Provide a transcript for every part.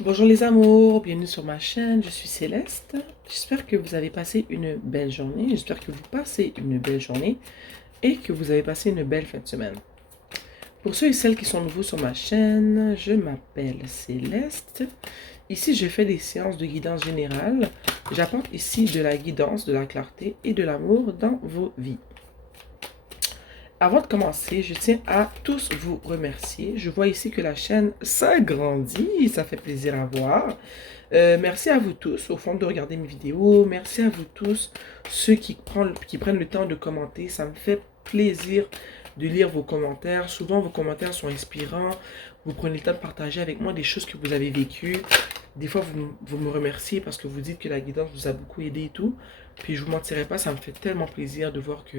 Bonjour les amours, bienvenue sur ma chaîne, je suis Céleste. J'espère que vous avez passé une belle journée, j'espère que vous passez une belle journée et que vous avez passé une belle fin de semaine. Pour ceux et celles qui sont nouveaux sur ma chaîne, je m'appelle Céleste. Ici, je fais des séances de guidance générale. J'apporte ici de la guidance, de la clarté et de l'amour dans vos vies. Avant de commencer, je tiens à tous vous remercier. Je vois ici que la chaîne s'agrandit, ça fait plaisir à voir. Merci à vous tous, au fond, de regarder mes vidéos. Merci à vous tous, ceux qui prennent le temps de commenter. Ça me fait plaisir de lire vos commentaires. Souvent, vos commentaires sont inspirants. Vous prenez le temps de partager avec moi des choses que vous avez vécues. Des fois, vous me remerciez parce que vous dites que la guidance vous a beaucoup aidé et tout. Puis, je vous mentirai pas, ça me fait tellement plaisir de voir que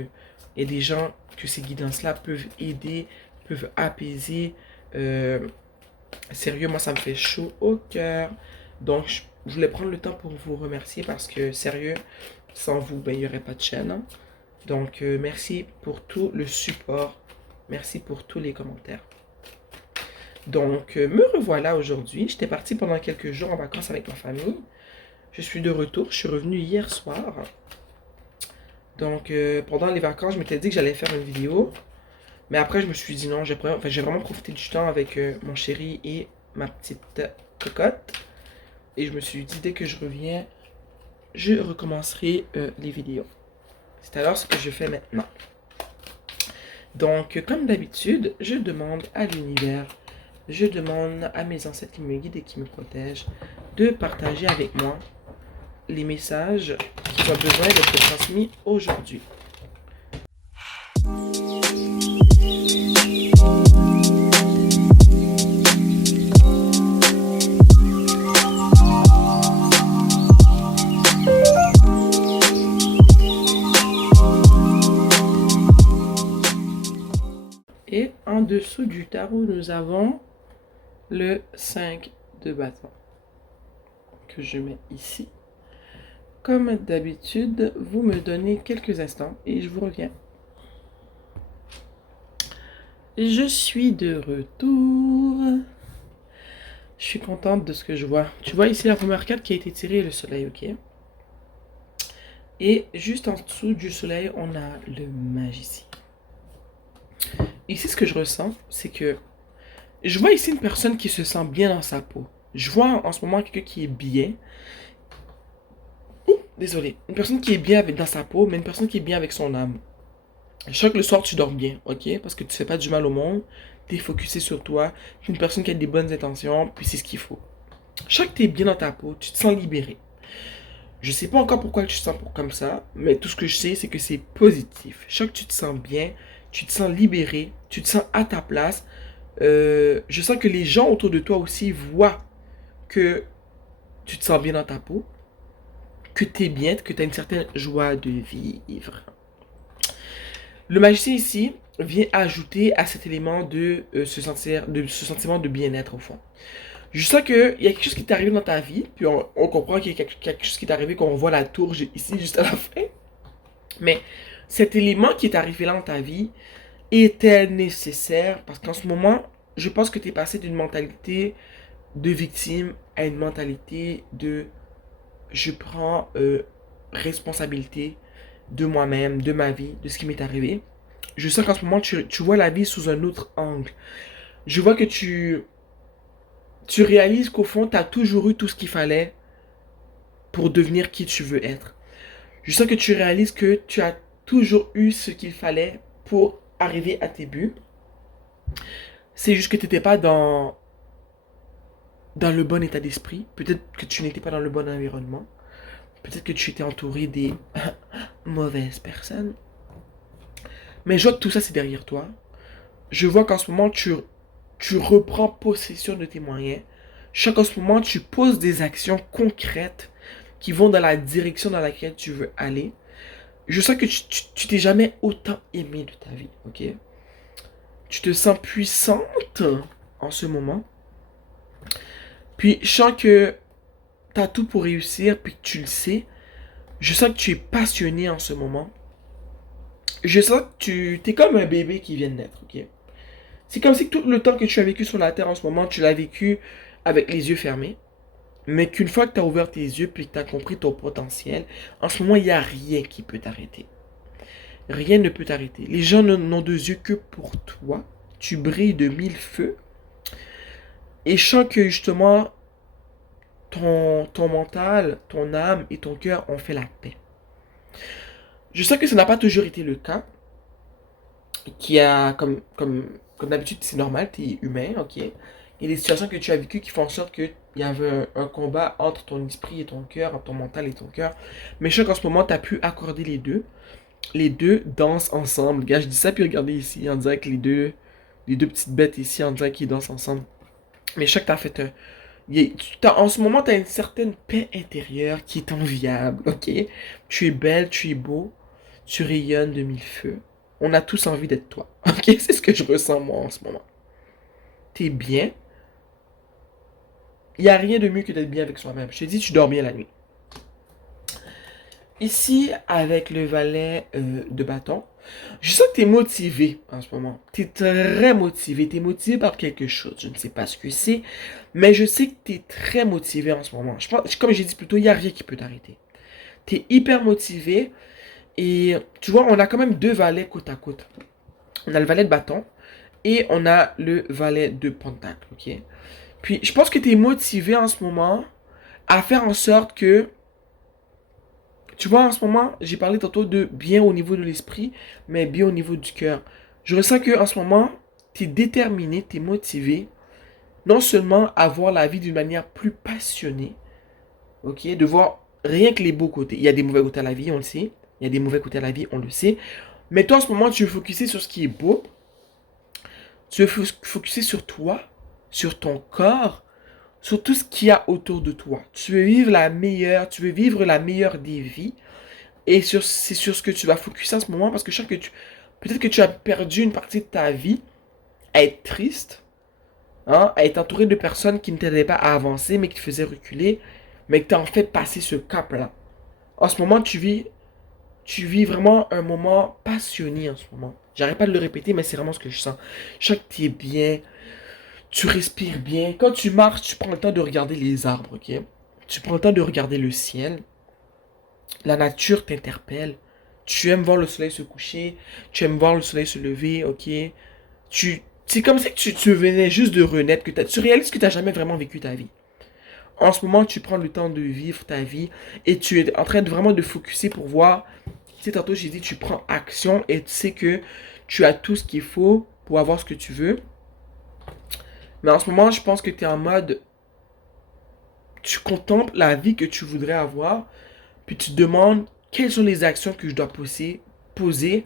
il y a des gens que ces guidances-là peuvent aider, peuvent apaiser. Sérieux, moi, ça me fait chaud au cœur. Donc, je voulais prendre le temps pour vous remercier parce que, sérieux, sans vous, ben, il n'y aurait pas de chaîne, hein. Donc, merci pour tout le support. Merci pour tous les commentaires. Donc, me revoilà aujourd'hui. J'étais partie pendant quelques jours en vacances avec ma famille. Je suis de retour. Je suis revenue hier soir. Donc, pendant les vacances, je m'étais dit que j'allais faire une vidéo. Mais après, je me suis dit non, j'ai vraiment profité du temps avec mon chéri et ma petite cocotte. Et je me suis dit, dès que je reviens, je recommencerai les vidéos. C'est alors ce que je fais maintenant. Donc, comme d'habitude, je demande à l'univers, je demande à mes ancêtres qui me guident et qui me protègent de partager avec moi les messages qui ont besoin d'être transmis aujourd'hui. Et en dessous du tarot, nous avons le 5 de bâton que je mets ici. Comme d'habitude, vous me donnez quelques instants et je vous reviens. Je suis de retour. Je suis contente de ce que je vois. Tu vois ici la première carte qui a été tirée, le soleil, ok? Et juste en dessous du soleil, on a le magicien. Ici, ce que je ressens, c'est que je vois ici une personne qui se sent bien dans sa peau. Je vois en ce moment quelqu'un qui est bien. Désolé. Une personne qui est bien dans sa peau, mais une personne qui est bien avec son âme. Je sens que le soir, tu dors bien, ok? Parce que tu fais pas du mal au monde. Tu es focusé sur toi. Tu es une personne qui a des bonnes intentions, puis c'est ce qu'il faut. Je sens que tu es bien dans ta peau. Tu te sens libéré. Je sais pas encore pourquoi tu te sens comme ça, mais tout ce que je sais, c'est que c'est positif. Je sens que tu te sens bien, tu te sens libéré, tu te sens à ta place. Je sens que les gens autour de toi aussi voient que tu te sens bien dans ta peau, que tu es bien, que tu as une certaine joie de vivre. Le magicien ici vient ajouter à cet élément de ce sentiment de bien-être au fond. Je sens qu'il y a quelque chose qui t'est arrivé dans ta vie, puis on comprend qu'il y a quelque chose qui t'est arrivé, qu'on voit la tour ici juste à la fin. Mais cet élément qui est arrivé là dans ta vie était nécessaire parce qu'en ce moment, je pense que tu es passé d'une mentalité de victime à une mentalité de je prends responsabilité de moi-même, de ma vie, de ce qui m'est arrivé. Je sens qu'en ce moment, tu vois la vie sous un autre angle. Je vois que tu réalises qu'au fond, tu as toujours eu tout ce qu'il fallait pour devenir qui tu veux être. Je sens que tu réalises que tu as toujours eu ce qu'il fallait pour arriver à tes buts. C'est juste que tu n'étais pas dans le bon état d'esprit. Peut-être que tu n'étais pas dans le bon environnement. Peut-être que tu étais entouré des mauvaises personnes. Mais je vois que tout ça, c'est derrière toi. Je vois qu'en ce moment, tu reprends possession de tes moyens. Je sens qu'en ce moment, tu poses des actions concrètes qui vont dans la direction dans laquelle tu veux aller. Je sens que tu t'es jamais autant aimé de ta vie, ok? Tu te sens puissante en ce moment. Puis je sens que tu as tout pour réussir, puis que tu le sais. Je sens que tu es passionné en ce moment. Je sens que tu es comme un bébé qui vient de naître, ok? C'est comme si tout le temps que tu as vécu sur la terre en ce moment, tu l'as vécu avec les yeux fermés. Mais qu'une fois que tu as ouvert tes yeux puis que tu as compris ton potentiel, en ce moment, il n'y a rien qui peut t'arrêter. Rien ne peut t'arrêter. Les gens n'ont de yeux que pour toi. Tu brilles de mille feux. Et je sens que justement, ton mental, ton âme et ton cœur ont fait la paix. Je sais que ça n'a pas toujours été le cas. Qui a, comme d'habitude, c'est normal, tu es humain, ok? Il y a des situations que tu as vécues qui font en sorte qu'il y avait un combat entre ton esprit et ton cœur, entre ton mental et ton cœur. Mais je sais qu'en ce moment, tu as pu accorder les deux. Les deux dansent ensemble. Gars, je dis ça, puis regardez ici, on dirait que les deux petites bêtes ici, on dirait qu'ils dansent ensemble. Mais je sais que tu as fait un. En ce moment, tu as une certaine paix intérieure qui est enviable, ok? Tu es belle, tu es beau, tu rayonnes de mille feux. On a tous envie d'être toi, ok? C'est ce que je ressens moi en ce moment. T'es bien. Il n'y a rien de mieux que d'être bien avec soi-même. Je te dis, tu dors bien la nuit. Ici, avec le valet de bâton, je sens que tu es motivé en ce moment. Tu es très motivé. Tu es motivé par quelque chose. Je ne sais pas ce que c'est, mais je sais que tu es très motivé en ce moment. Je pense, comme j'ai dit plus tôt, il n'y a rien qui peut t'arrêter. Tu es hyper motivé et tu vois, on a quand même deux valets côte à côte. On a le valet de bâton et on a le valet de pentacle, ok? Puis je pense que tu es motivé en ce moment à faire en sorte que tu vois, en ce moment, j'ai parlé tantôt de bien au niveau de l'esprit, mais bien au niveau du cœur. Je ressens que en ce moment, tu es déterminé, tu es motivé, non seulement à voir la vie d'une manière plus passionnée, ok, de voir rien que les beaux côtés. Il y a des mauvais côtés à la vie, on le sait. Il y a des mauvais côtés à la vie, on le sait. Mais toi, en ce moment, tu veux focuser sur ce qui est beau. Tu veux focuser sur toi, sur ton corps, sur tout ce qu'il y a autour de toi. Tu veux vivre la meilleure, tu veux vivre la meilleure des vies. Et c'est sur ce que tu vas focuser en ce moment parce que je sens que peut-être que tu as perdu une partie de ta vie à être triste, hein, à être entouré de personnes qui ne t'aidaient pas à avancer, mais qui te faisaient reculer, mais que tu as en fait passé ce cap-là. En ce moment, tu vis vraiment un moment passionné en ce moment. J'arrête pas de le répéter, mais c'est vraiment ce que je sens. Je sens que tu es bien, tu respires bien. Quand tu marches, tu prends le temps de regarder les arbres, ok? Tu prends le temps de regarder le ciel. La nature t'interpelle. Tu aimes voir le soleil se coucher. Tu aimes voir le soleil se lever, ok? C'est comme si tu venais juste de renaître. Tu réalises que tu n'as jamais vraiment vécu ta vie. En ce moment, tu prends le temps de vivre ta vie et tu es en train de vraiment de focuser pour voir. Tu sais, tantôt, j'ai dit, tu prends action et tu sais que tu as tout ce qu'il faut pour avoir ce que tu veux. Mais en ce moment, je pense que tu es en mode. Tu contemples la vie que tu voudrais avoir. Puis tu te demandes quelles sont les actions que je dois poser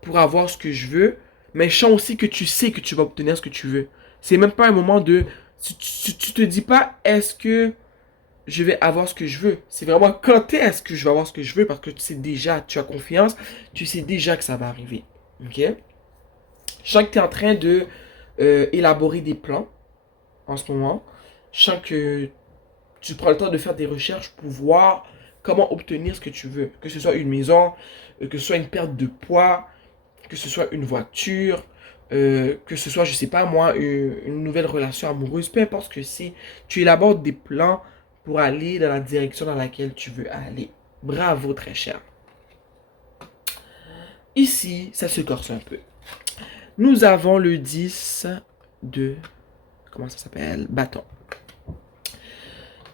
pour avoir ce que je veux. Mais je sens aussi que tu sais que tu vas obtenir ce que tu veux. C'est même pas un moment de. Tu te dis pas est-ce que je vais avoir ce que je veux. C'est vraiment quand est-ce que je vais avoir ce que je veux parce que tu sais déjà, tu as confiance, tu sais déjà que ça va arriver. Ok? Je sens que tu es en train de élaborer des plans en ce moment. Je sens que tu prends le temps de faire des recherches pour voir comment obtenir ce que tu veux. Que ce soit une maison, que ce soit une perte de poids, que ce soit une voiture, que ce soit, je sais pas moi, une nouvelle relation amoureuse, peu importe ce que c'est. Tu élabores des plans pour aller dans la direction dans laquelle tu veux aller. Bravo, très cher. Ici, ça se corse un peu. Nous avons le 10 de... Comment ça s'appelle? Bâton.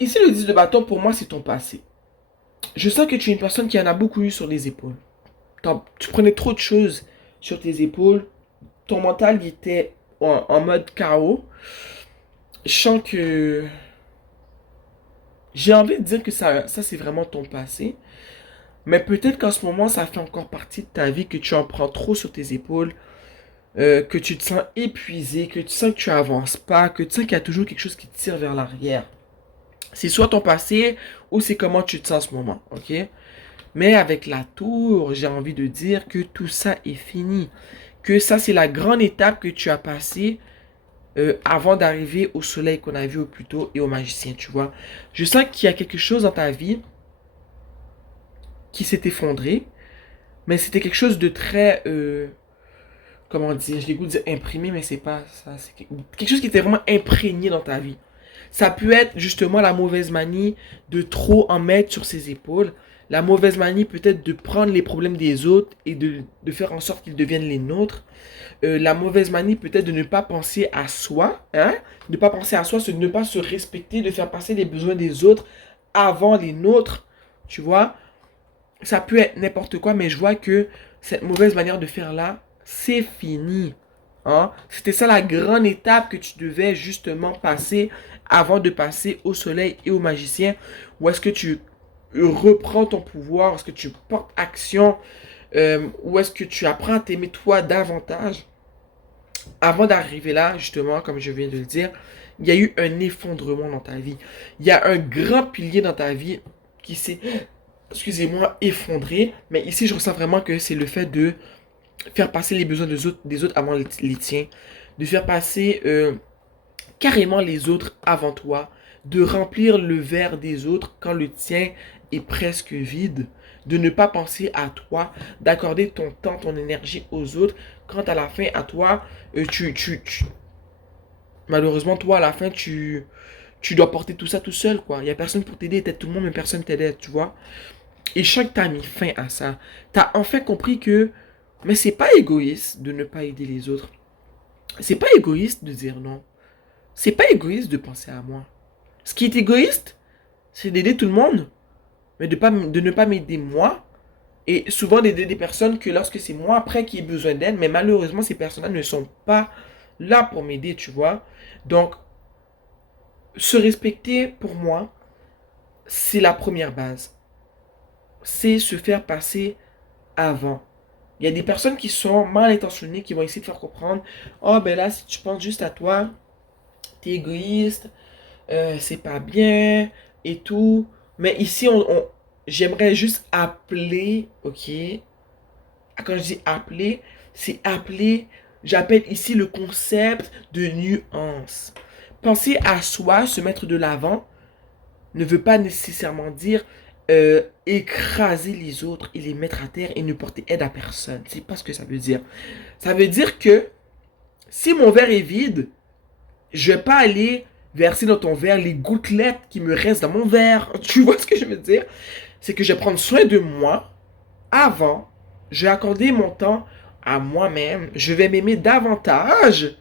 Ici, le 10 de bâton, pour moi, c'est ton passé. Je sens que tu es une personne qui en a beaucoup eu sur les épaules. Tu prenais trop de choses sur tes épaules. Ton mental il était en mode chaos. Je sens que... J'ai envie de dire que ça c'est vraiment ton passé. Mais peut-être qu'en ce moment, ça fait encore partie de ta vie, que tu en prends trop sur tes épaules, que tu te sens épuisé, que tu sens que tu avances pas, que tu sens qu'il y a toujours quelque chose qui te tire vers l'arrière. C'est soit ton passé ou c'est comment tu te sens en ce moment, ok? Mais avec la tour, j'ai envie de dire que tout ça est fini. Que ça, c'est la grande étape que tu as passée avant d'arriver au soleil qu'on a vu au plus tôt et au magicien, tu vois. Je sens qu'il y a quelque chose dans ta vie qui s'est effondré, mais c'était quelque chose de très, comment dire, j'ai le goût de dire imprimé, mais c'est pas ça. C'est quelque chose qui était vraiment imprégné dans ta vie. Ça peut être justement la mauvaise manie de trop en mettre sur ses épaules. La mauvaise manie peut-être de prendre les problèmes des autres et de faire en sorte qu'ils deviennent les nôtres. La mauvaise manie peut-être de ne pas penser à soi. Hein? De ne pas penser à soi, c'est de ne pas se respecter, de faire passer les besoins des autres avant les nôtres. Tu vois? Ça peut être n'importe quoi, mais je vois que cette mauvaise manière de faire là, c'est fini. Hein? C'était ça la grande étape que tu devais justement passer avant de passer au soleil et au magicien. Ou est-ce que tu reprends ton pouvoir? Est-ce que tu portes action? Ou est-ce que tu apprends à t'aimer toi davantage? Avant d'arriver là, justement, comme je viens de le dire, il y a eu un effondrement dans ta vie. Il y a un grand pilier dans ta vie qui s'est, excusez-moi, effondré. Mais ici, je ressens vraiment que c'est le fait de faire passer les besoins des autres avant les tiens. De faire passer carrément les autres avant toi. De remplir le verre des autres quand le tien est presque vide. De ne pas penser à toi. D'accorder ton temps, ton énergie aux autres. Quand à la fin, à toi, malheureusement, toi, à la fin, tu dois porter tout ça tout seul, quoi. Il n'y a personne pour t'aider. T'aides tout le monde, mais personne t'aide, tu vois. Et je sens que t'as mis fin à ça. T'as enfin compris que, mais c'est pas égoïste de ne pas aider les autres. C'est pas égoïste de dire non. C'est pas égoïste de penser à moi. Ce qui est égoïste, c'est d'aider tout le monde, mais de ne pas m'aider moi. Et souvent d'aider des personnes que lorsque c'est moi après qui ai besoin d'aide, mais malheureusement ces personnes-là ne sont pas là pour m'aider, tu vois. Donc, se respecter pour moi, c'est la première base. C'est se faire passer avant. Il y a des personnes qui sont mal intentionnées, qui vont essayer de faire comprendre, oh ben là, si tu penses juste à toi, t'es égoïste, c'est pas bien, et tout. Mais ici, j'aimerais juste appeler, ok? Quand je dis appeler, c'est appeler, j'appelle ici le concept de nuance. Penser à soi, se mettre de l'avant, ne veut pas nécessairement dire écraser les autres et les mettre à terre et ne porter aide à personne. C'est pas ce que ça veut dire. Ça veut dire que si mon verre est vide, je vais pas aller verser dans ton verre les gouttelettes qui me restent dans mon verre. Tu vois ce que je veux dire? C'est que je vais prendre soin de moi avant. Je vais accorder mon temps à moi-même. Je vais m'aimer davantage.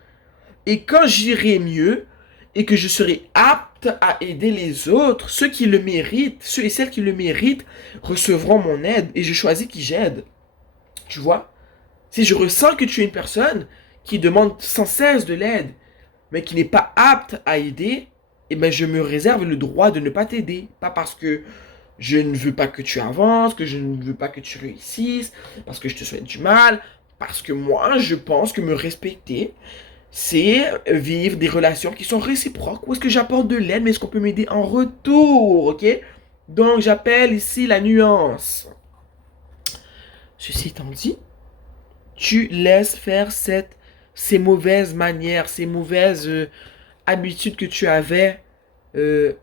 Et quand j'irai mieux et que je serai apte à aider les autres, ceux qui le méritent, ceux et celles qui le méritent, recevront mon aide. Et je choisis qui j'aide. Tu vois? Si je ressens que tu es une personne qui demande sans cesse de l'aide, mais qui n'est pas apte à aider, eh ben je me réserve le droit de ne pas t'aider. Pas parce que je ne veux pas que tu avances, que je ne veux pas que tu réussisses, parce que je te souhaite du mal, parce que moi, je pense que me respecter, c'est vivre des relations qui sont réciproques. Où est-ce que j'apporte de l'aide, mais est-ce qu'on peut m'aider en retour, ok? Donc, j'appelle ici la nuance. Ceci étant dit, tu laisses faire ces mauvaises manières, ces mauvaises habitudes que tu avais euh,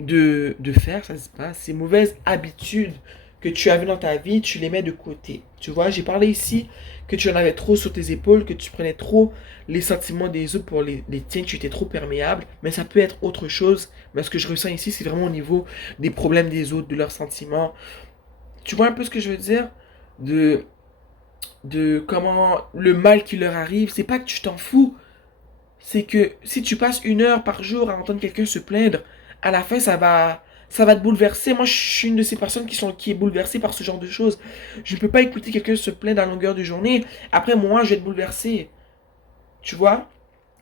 de faire, ça se dit pas, ces mauvaises habitudes que tu avais dans ta vie, tu les mets de côté. Tu vois, j'ai parlé ici que tu en avais trop sur tes épaules, que tu prenais trop les sentiments des autres pour les tiens, tu étais trop perméable, mais ça peut être autre chose. Mais ce que je ressens ici, c'est vraiment au niveau des problèmes des autres, de leurs sentiments. Tu vois un peu ce que je veux dire? De, de comment le mal qui leur arrive, c'est pas que tu t'en fous, c'est que si tu passes 1 heure par jour à entendre quelqu'un se plaindre, à la fin, ça va te bouleverser. Moi, je suis une de ces personnes qui est bouleversée par ce genre de choses. Je ne peux pas écouter quelqu'un se plaindre à longueur de journée. Après, moi, je vais être bouleversé. Tu vois?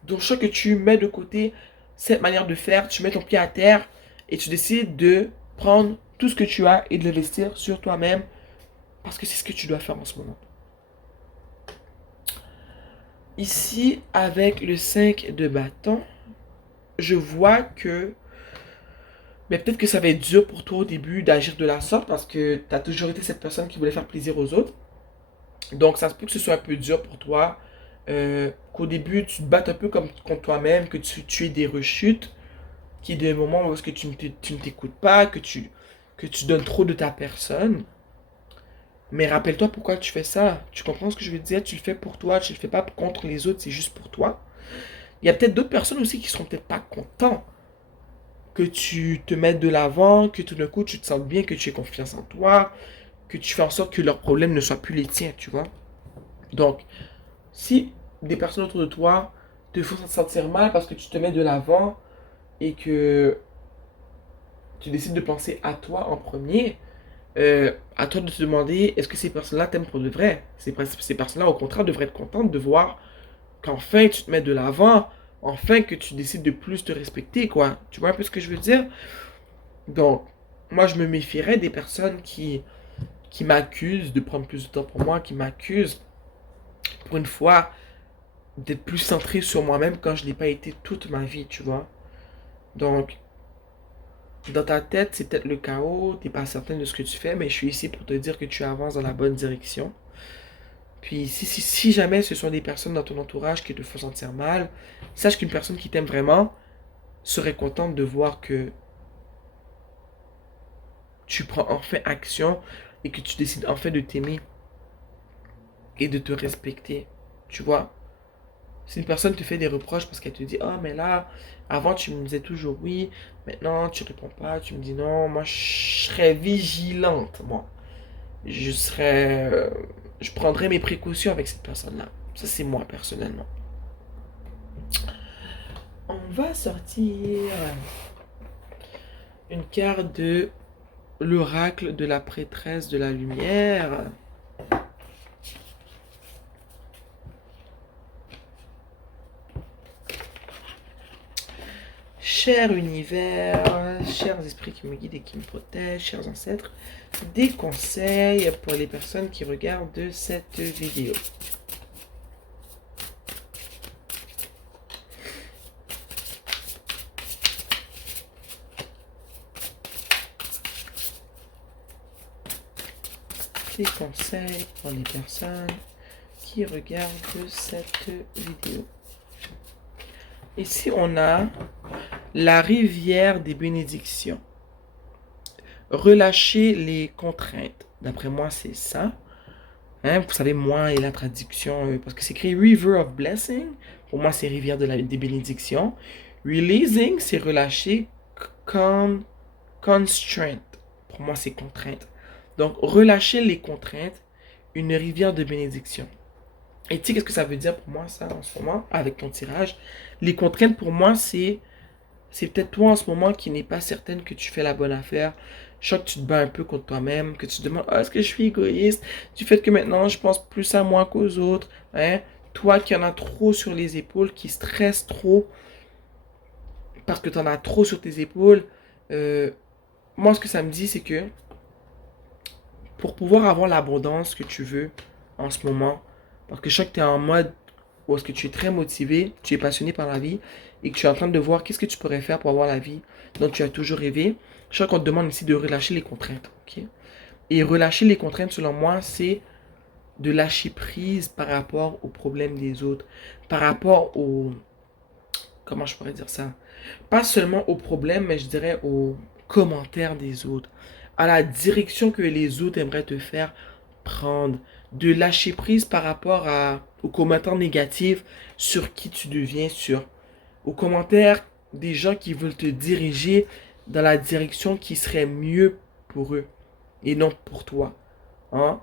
Donc, je sais que tu mets de côté cette manière de faire, tu mets ton pied à terre et tu décides de prendre tout ce que tu as et de l'investir sur toi-même parce que c'est ce que tu dois faire en ce moment. Ici, avec le 5 de bâton, je vois que mais peut-être que ça va être dur pour toi au début d'agir de la sorte parce que tu as toujours été cette personne qui voulait faire plaisir aux autres. Donc ça se peut que ce soit un peu dur pour toi, qu'au début tu te battes un peu comme contre toi-même, que tu aies des rechutes, qu'il y ait des moments où est-ce que tu ne t'écoutes pas, que tu donnes trop de ta personne. Mais rappelle-toi pourquoi tu fais ça. Tu comprends ce que je veux dire? Tu le fais pour toi, tu le fais pas contre les autres, c'est juste pour toi. Il y a peut-être d'autres personnes aussi qui seront peut-être pas contents que tu te mettes de l'avant, que tout d'un coup tu te sens bien, que tu aies confiance en toi, que tu fais en sorte que leurs problèmes ne soient plus les tiens, tu vois. Donc, si des personnes autour de toi te font te sentir mal parce que tu te mets de l'avant et que tu décides de penser à toi en premier, à toi de te demander est-ce que ces personnes-là t'aiment pour de vrai. Ces personnes-là, au contraire, devraient être contentes de voir qu'enfin tu te mets de l'avant, enfin que tu décides de plus te respecter, quoi. Tu vois un peu ce que je veux dire? Donc, moi, je me méfierais des personnes qui m'accusent de prendre plus de temps pour moi, qui m'accusent, pour une fois, d'être plus centré sur moi-même quand je n'ai pas été toute ma vie, tu vois. Donc, dans ta tête, c'est peut-être le chaos, t'es pas certain de ce que tu fais, mais je suis ici pour te dire que tu avances dans la bonne direction. Puis si jamais ce sont des personnes dans ton entourage qui te font sentir mal, sache qu'une personne qui t'aime vraiment serait contente de voir que tu prends enfin action et que tu décides enfin de t'aimer et de te respecter. Tu vois? Si une personne te fait des reproches parce qu'elle te dit oh mais là, avant tu me disais toujours oui, maintenant tu réponds pas, tu me dis non, moi je serais vigilante, moi. Je serais. Je prendrais mes précautions avec cette personne-là. Ça, c'est moi, personnellement. On va sortir une carte de l'oracle de la prêtresse de la lumière. Cher univers, chers esprits qui me guident et qui me protègent, chers ancêtres, des conseils pour les personnes qui regardent cette vidéo. Des conseils pour les personnes qui regardent cette vidéo. Ici, on a la rivière des bénédictions. Relâcher les contraintes. D'après moi, c'est ça. Hein, vous savez, moi et la traduction, parce que c'est écrit River of Blessing. Pour moi, c'est rivière des bénédictions. Releasing, c'est relâcher. Constraint. Pour moi, c'est contrainte. Donc, relâcher les contraintes, une rivière de bénédiction. Et tu sais, qu'est-ce que ça veut dire pour moi, ça, en ce moment, avec ton tirage? Les contraintes, pour moi, c'est peut-être toi, en ce moment, qui n'est pas certaine que tu fais la bonne affaire. Je sens que tu te bats un peu contre toi-même, que tu te demandes, ah, est-ce que je suis égoïste? Du fait que maintenant, je pense plus à moi qu'aux autres. Hein? Toi qui en as trop sur les épaules, qui stresse trop, parce que tu en as trop sur tes épaules. Moi, ce que ça me dit, c'est que pour pouvoir avoir l'abondance que tu veux en ce moment, parce que je sens que tu es en mode où est-ce que tu es très motivé, tu es passionné par la vie et que tu es en train de voir qu'est-ce que tu pourrais faire pour avoir la vie dont tu as toujours rêvé. Je sens qu'on te demande ici de relâcher les contraintes. Ok. Et relâcher les contraintes, selon moi, c'est de lâcher prise par rapport aux problèmes des autres, par rapport aux... Comment je pourrais dire ça? Pas seulement aux problèmes, mais je dirais aux commentaires des autres, à la direction que les autres aimeraient te faire prendre, de lâcher prise par rapport aux commentaires négatifs sur qui tu deviens, aux commentaires des gens qui veulent te diriger dans la direction qui serait mieux pour eux et non pour toi. Hein?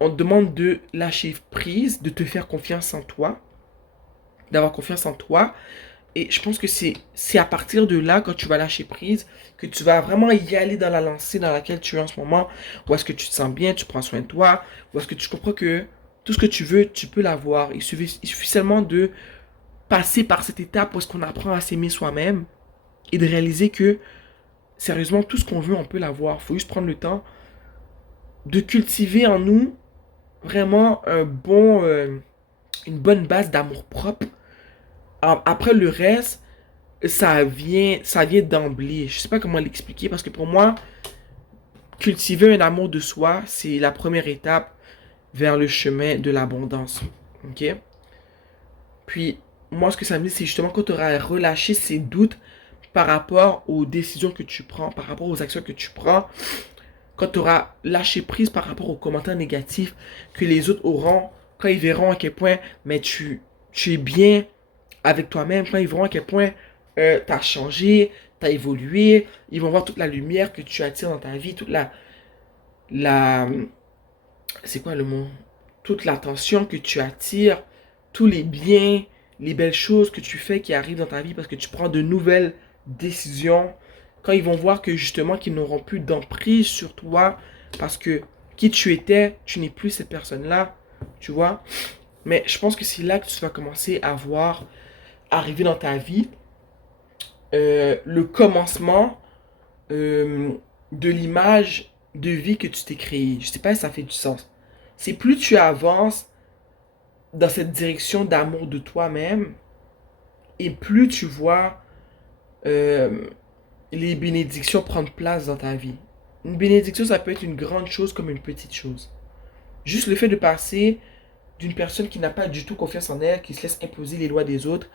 On te demande de lâcher prise, de te faire confiance en toi, d'avoir confiance en toi. Et je pense que c'est à partir de là, quand tu vas lâcher prise, que tu vas vraiment y aller dans la lancée dans laquelle tu es en ce moment. Où est-ce que tu te sens bien, tu prends soin de toi. Où est-ce que tu comprends que tout ce que tu veux, tu peux l'avoir. Il suffit seulement de passer par cette étape où est-ce qu'on apprend à s'aimer soi-même. Et de réaliser que, sérieusement, tout ce qu'on veut, on peut l'avoir. Il faut juste prendre le temps de cultiver en nous vraiment une bonne base d'amour propre. Après le reste, ça vient d'emblée. Je sais pas comment l'expliquer parce que pour moi, cultiver un amour de soi, c'est la première étape vers le chemin de l'abondance. Ok? Puis, moi, ce que ça me dit, c'est justement quand tu auras relâché ces doutes par rapport aux décisions que tu prends, par rapport aux actions que tu prends, quand tu auras lâché prise par rapport aux commentaires négatifs que les autres auront, quand ils verront à quel point mais tu es bien avec toi-même, quand ils verront à quel point tu as changé, tu as évolué. Ils vont voir toute la lumière que tu attires dans ta vie, toute la, c'est quoi le mot? Toute l'attention que tu attires, tous les biens, les belles choses que tu fais qui arrivent dans ta vie parce que tu prends de nouvelles décisions. Quand ils vont voir que justement qu'ils n'auront plus d'emprise sur toi parce que qui tu étais, tu n'es plus cette personne-là, tu vois. Mais je pense que c'est là que tu vas commencer à voir arriver dans ta vie le commencement euh, de l'image de vie que tu t'es créée. Je sais pas si ça fait du sens. C'est plus tu avances dans cette direction d'amour de toi-même et plus tu vois euh, les bénédictions prendre place dans ta vie. Une bénédiction, ça peut être une grande chose comme une petite chose. Juste le fait de passer d'une personne qui n'a pas du tout confiance en elle, qui se laisse imposer les lois des autres,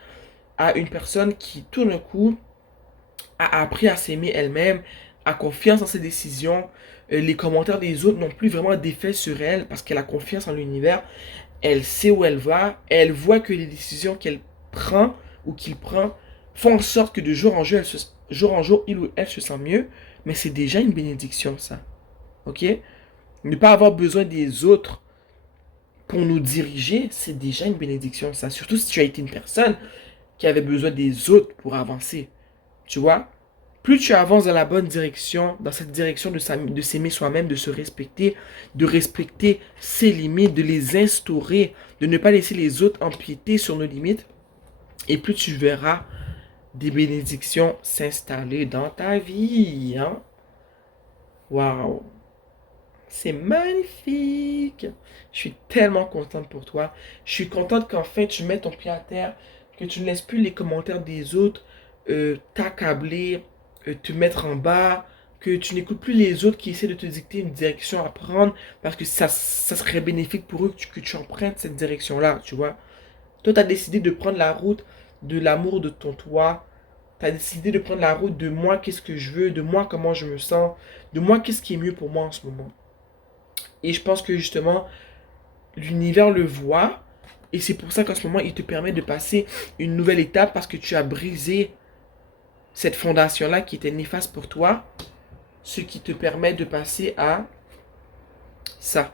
à une personne qui, tout d'un coup, a appris à s'aimer elle-même, a confiance en ses décisions. Les commentaires des autres n'ont plus vraiment d'effet sur elle parce qu'elle a confiance en l'univers. Elle sait où elle va. Elle voit que les décisions qu'elle prend ou qu'il prend font en sorte que de jour en jour, jour en jour, il ou elle se sent mieux. Mais c'est déjà une bénédiction, ça. Ok? Ne pas avoir besoin des autres pour nous diriger, c'est déjà une bénédiction, ça. Surtout si tu as été une personne qui avait besoin des autres pour avancer. Tu vois? Plus tu avances dans la bonne direction, dans cette direction de s'aimer soi-même, de se respecter, de respecter ses limites, de les instaurer, de ne pas laisser les autres empiéter sur nos limites, et plus tu verras des bénédictions s'installer dans ta vie. Hein? Waouh! C'est magnifique! Je suis tellement contente pour toi. Je suis contente qu'enfin tu mets ton pied à terre, que tu ne laisses plus les commentaires des autres t'accabler, te mettre en bas, que tu n'écoutes plus les autres qui essaient de te dicter une direction à prendre parce que ça serait bénéfique pour eux que tu empruntes cette direction-là, tu vois. Toi, tu as décidé de prendre la route de l'amour de ton toi. Tu as décidé de prendre la route de moi, qu'est-ce que je veux, de moi, comment je me sens, de moi, qu'est-ce qui est mieux pour moi en ce moment. Et je pense que justement, l'univers le voit. Et c'est pour ça qu'en ce moment, il te permet de passer une nouvelle étape parce que tu as brisé cette fondation-là qui était néfaste pour toi. Ce qui te permet de passer à ça.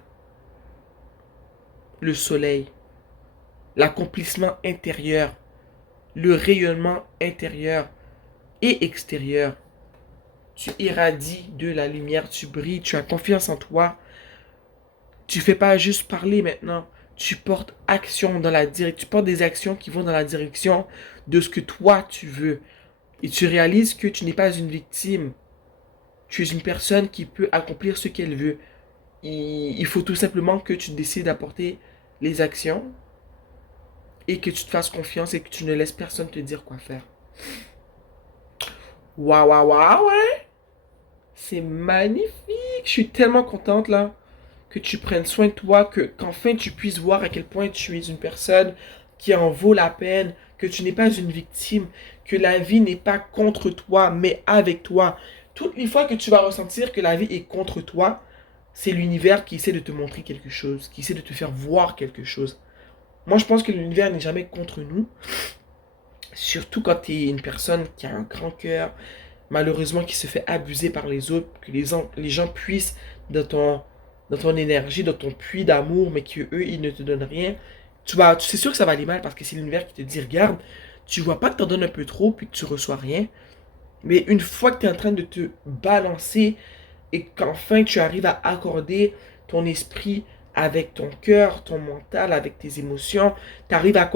Le soleil. L'accomplissement intérieur. Le rayonnement intérieur et extérieur. Tu irradies de la lumière, tu brilles, tu as confiance en toi. Tu fais pas juste parler maintenant. Tu portes action dans la direction. Tu portes des actions qui vont dans la direction de ce que toi tu veux. Et tu réalises que tu n'es pas une victime. Tu es une personne qui peut accomplir ce qu'elle veut. Il faut tout simplement que tu décides d'apporter les actions et que tu te fasses confiance et que tu ne laisses personne te dire quoi faire. Waouh, waouh, waouh, ouais. C'est magnifique. Je suis tellement contente là que tu prennes soin de toi, qu'enfin tu puisses voir à quel point tu es une personne qui en vaut la peine, que tu n'es pas une victime, que la vie n'est pas contre toi, mais avec toi. Toutes les fois que tu vas ressentir que la vie est contre toi, c'est l'univers qui essaie de te montrer quelque chose, qui essaie de te faire voir quelque chose. Moi, je pense que l'univers n'est jamais contre nous, surtout quand tu es une personne qui a un grand cœur, malheureusement qui se fait abuser par les autres, que les gens puissent dans ton énergie, dans ton puits d'amour, mais qu'eux, ils ne te donnent rien. C'est sûr que ça va aller mal parce que c'est l'univers qui te dit, regarde, tu vois pas que t'en donnes un peu trop puis que tu reçois rien. Mais une fois que tu es en train de te balancer et qu'enfin tu arrives à accorder ton esprit avec ton cœur, ton mental, avec tes émotions, tu arrives à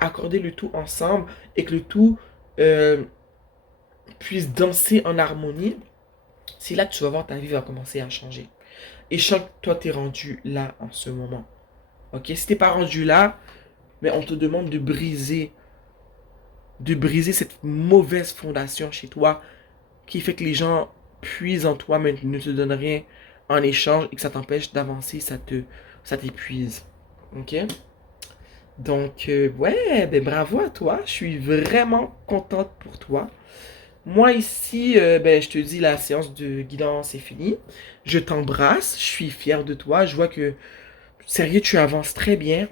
accorder le tout ensemble et que le tout euh, puisse danser en harmonie, c'est là que tu vas voir ta vie va commencer à changer. Et je sens que toi, tu es rendu là en ce moment. Ok? Si t'es pas rendu là, mais on te demande de briser cette mauvaise fondation chez toi qui fait que les gens puisent en toi mais ne te donnent rien en échange et que ça t'empêche d'avancer, ça t'épuise. Ok? Donc, ouais, ben bravo à toi. Je suis vraiment contente pour toi. Moi ici, ben, je te dis, la séance de guidance est finie. Je t'embrasse, je suis fier de toi. Je vois que, sérieux, tu avances très bien.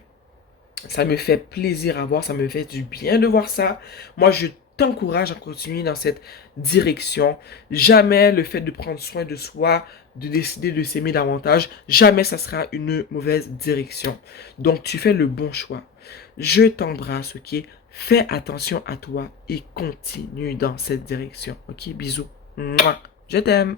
Ça me fait plaisir à voir, ça me fait du bien de voir ça. Moi, je t'encourage à continuer dans cette direction. Jamais le fait de prendre soin de soi, de décider de s'aimer davantage, jamais ça sera une mauvaise direction. Donc tu fais le bon choix. Je t'embrasse, ok? Fais attention à toi et continue dans cette direction, ok? Bisous. Mouah. Je t'aime.